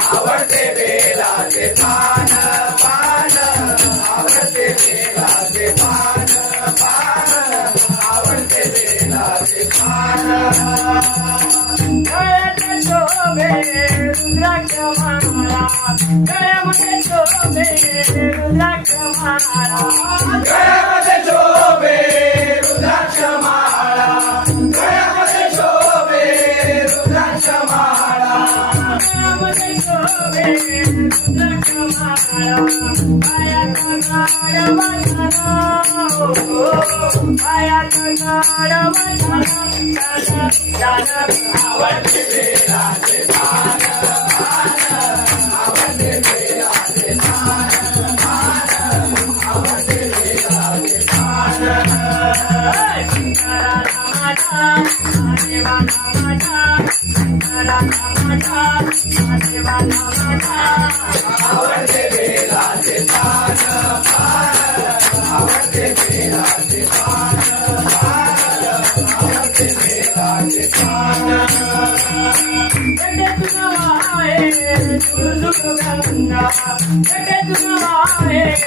आवडते बेलाचे पान पान आवडते बेलाचे पान पान आवडते बेलाचे पान गळ्यात शोभे रुद्राक्ष माळा गळ्यामध्ये शोभे रुद्राक्ष माळा गळ्यामध्ये शोभे रुद्राक्ष माळा गळ्यामध्ये शोभे रुद्राक्ष माळा गळ्यामध्ये शोभे रुद्राक्ष माळा पायात गाडवाला पायात गाडवाला आवडते बेलाचे पान पान आवडते बेलाचे पान पान आवडते बेलाचे पान शंकराला माझा देवाला माझा शंकराला माझा देवाला माझा आवडते बेलाचे पान पान आवडते बेलाचे पान पान आवडते बेलाचे पान गंगा